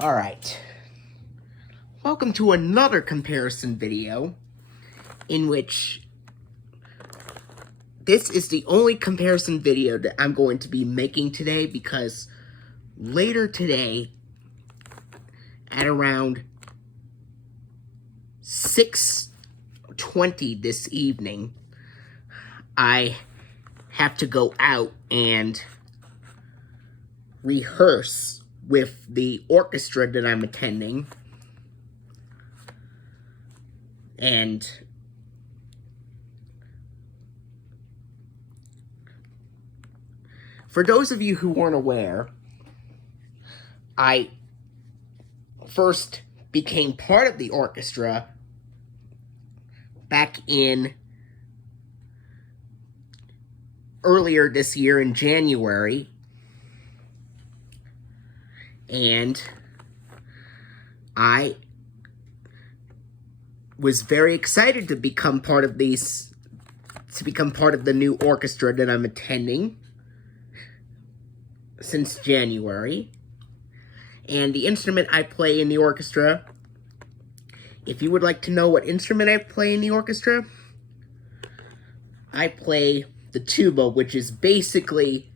Alright, welcome to another comparison video in which this is the only comparison video that I'm going to be making today because later today at around 6:20 this evening, I have to go out and rehearse with the orchestra that I'm attending. And for those of you who weren't aware, I first became part of the orchestra back in earlier this year in January, and I was very excited to become part of the new orchestra that I'm attending since January. And the instrument I play in the orchestra, if you would like to know what instrument I play in the orchestra, I play the tuba, which is basically,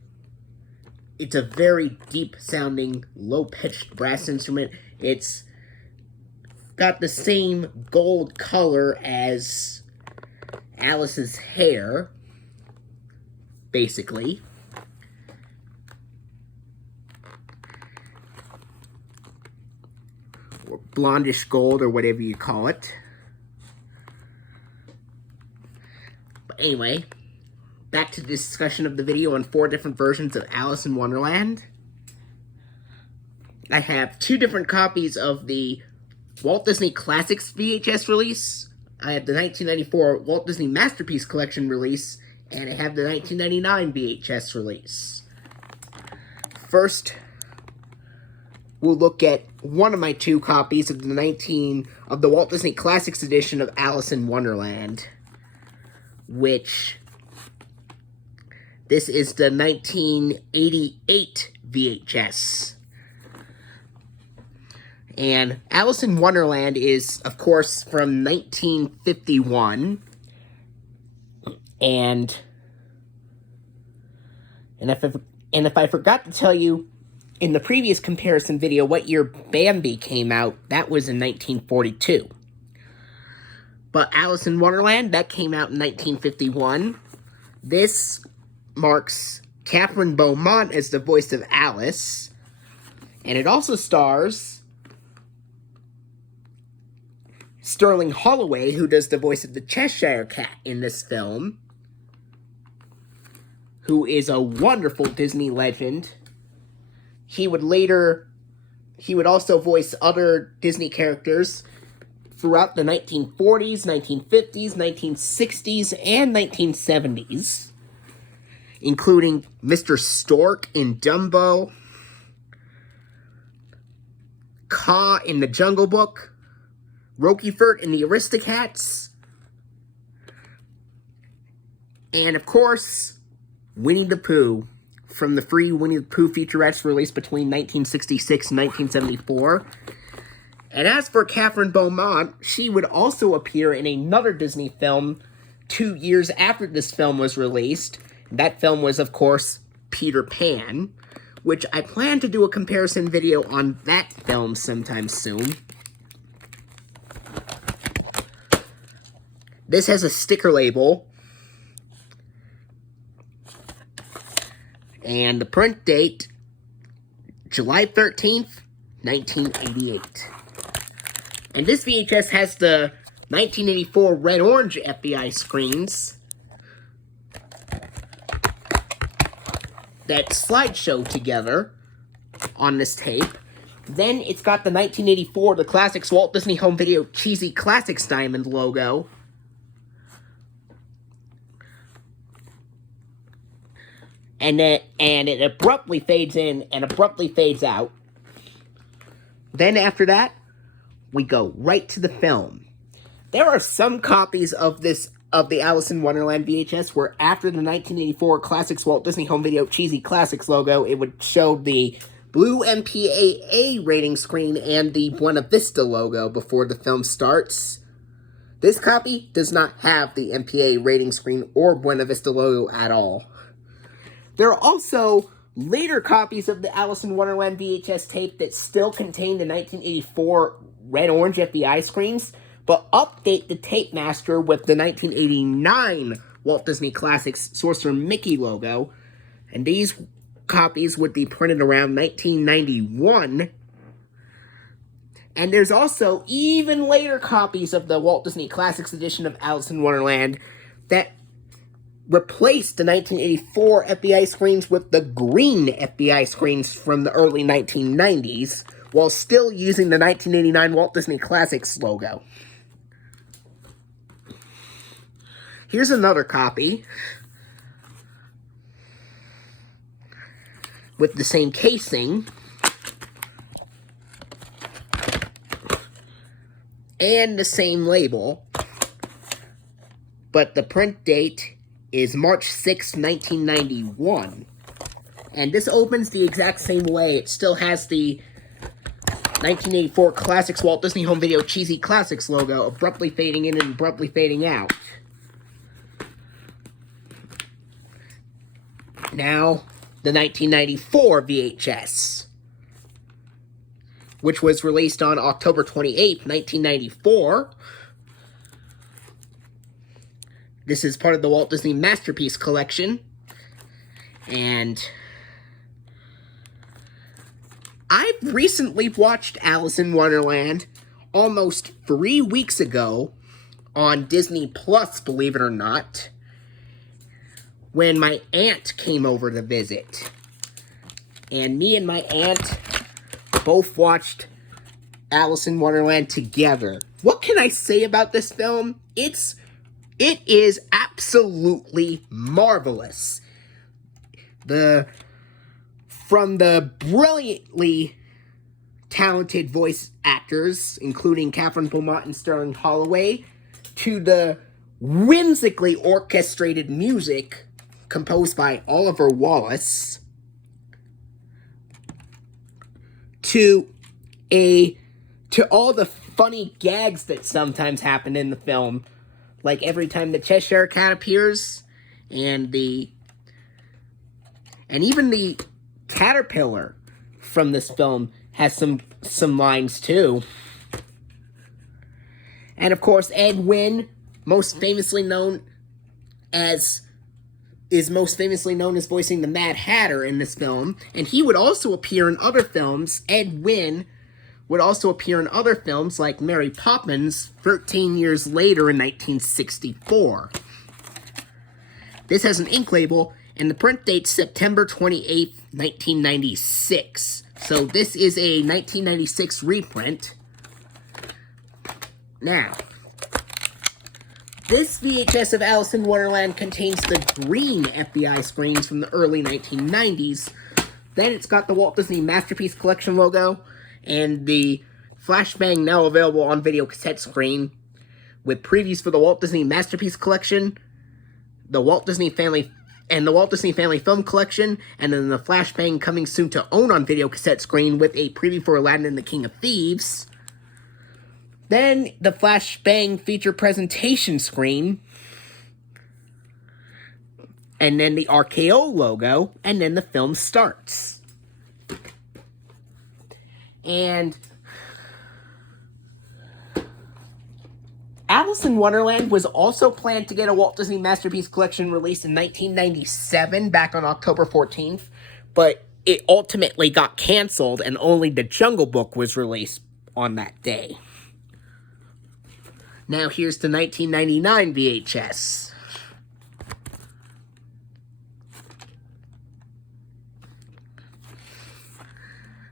it's a very deep-sounding, low-pitched brass instrument. It's got the same gold color as Alice's hair, basically. Or blondish gold, or whatever you call it. But anyway, back to the discussion of the video on 4 different versions of Alice in Wonderland. I have 2 different copies of the Walt Disney Classics VHS release. I have the 1994 Walt Disney Masterpiece Collection release, and I have the 1999 VHS release. First, we'll look at one of my 2 copies of the Walt Disney Classics edition of Alice in Wonderland, which this is the 1988 VHS. And Alice in Wonderland is, of course, from 1951. And if I forgot to tell you in the previous comparison video what year Bambi came out, that was in 1942. But Alice in Wonderland, that came out in 1951. This marks Catherine Beaumont as the voice of Alice. And it also stars Sterling Holloway, who does the voice of the Cheshire Cat in this film, who is a wonderful Disney legend. He would also voice other Disney characters throughout the 1940s, 1950s, 1960s, and 1970s, including Mr. Stork in Dumbo, Kaa in The Jungle Book, Roquefort in the Aristocats, and of course, Winnie the Pooh from the free Winnie the Pooh featurettes released between 1966 and 1974. And as for Catherine Beaumont, she would also appear in another Disney film 2 years after this film was released. That film was, of course, Peter Pan, which I plan to do a comparison video on that film sometime soon. This has a sticker label, and the print date, July 13th, 1988. And this VHS has the 1984 red-orange FBI screens that slideshow together on this tape. Then it's got the 1984 The Classics Walt Disney Home Video Cheesy Classics Diamond logo. And it abruptly fades in and abruptly fades out. Then after that, we go right to the film. There are some copies of the Alice in Wonderland VHS where after the 1984 Classics Walt Disney Home Video Cheesy Classics logo, it would show the blue MPAA rating screen and the Buena Vista logo before the film starts. This copy does not have the MPAA rating screen or Buena Vista logo at all. There are also later copies of the Alice in Wonderland VHS tape that still contain the 1984 red-orange FBI screens, but update the tape master with the 1989 Walt Disney Classics Sorcerer Mickey logo, and these copies would be printed around 1991. And there's also even later copies of the Walt Disney Classics edition of Alice in Wonderland that replaced the 1984 FBI screens with the green FBI screens from the early 1990s, while still using the 1989 Walt Disney Classics logo. Here's another copy with the same casing and the same label, but the print date is March 6, 1991. And this opens the exact same way. It still has the 1984 Classics Walt Disney Home Video Cheesy Classics logo abruptly fading in and abruptly fading out. Now, the 1994 VHS, which was released on October 28, 1994. This is part of the Walt Disney Masterpiece Collection. And I've recently watched Alice in Wonderland almost 3 weeks ago on Disney Plus, believe it or not, when my aunt came over to visit. And me and my aunt both watched Alice in Wonderland together. What can I say about this film? It is absolutely marvelous. From the brilliantly talented voice actors, including Catherine Beaumont and Sterling Holloway, to the whimsically orchestrated music composed by Oliver Wallace, to all the funny gags that sometimes happen in the film, like every time the Cheshire Cat appears, and even the caterpillar from this film has some lines too. And of course, Ed Wynn, most famously known as voicing the Mad Hatter in this film, and he would also appear in other films. Ed Wynn would also appear in other films like Mary Poppins 13 years later in 1964. This has an ink label, and the print date's September 28th, 1996. So this is a 1996 reprint. Now, this VHS of Alice in Wonderland contains the green FBI screens from the early 1990s. Then it's got the Walt Disney Masterpiece Collection logo and the flashbang now available on video cassette screen with previews for the Walt Disney Masterpiece Collection, the Walt Disney Family Film Collection, and then the flashbang coming soon to own on video cassette screen with a preview for Aladdin and the King of Thieves. Then the flashbang feature presentation screen, and then the RKO logo, and then the film starts. And Alice in Wonderland was also planned to get a Walt Disney Masterpiece Collection released in 1997, back on October 14th, but it ultimately got canceled, and only The Jungle Book was released on that day. Now here's the 1999 VHS.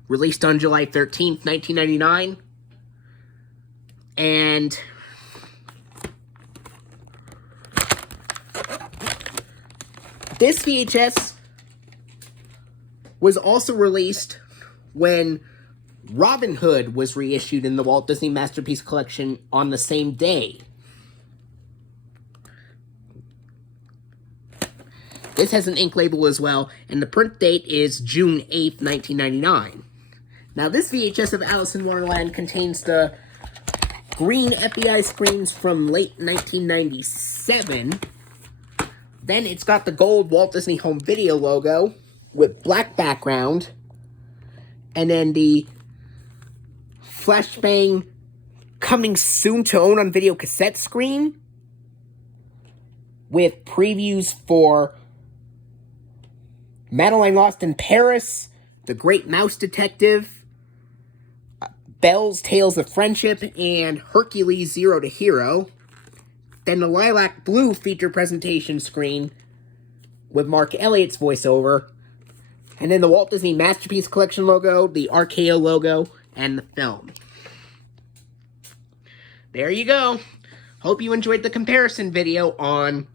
Released on July 13th, 1999. And this VHS was also released when Robin Hood was reissued in the Walt Disney Masterpiece Collection on the same day. This has an ink label as well, and the print date is June 8th, 1999. Now, this VHS of Alice in Wonderland contains the green FBI screens from late 1997. Then it's got the gold Walt Disney Home Video logo with black background. And then the Flashbang coming soon to own on video cassette screen with previews for Madeline Lost in Paris, The Great Mouse Detective, Belle's Tales of Friendship, and Hercules Zero to Hero. Then the lilac blue feature presentation screen with Mark Elliott's voiceover. And then the Walt Disney Masterpiece Collection logo, the RKO logo, and the film. There you go. Hope you enjoyed the comparison video on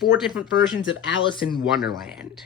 4 different versions of Alice in Wonderland.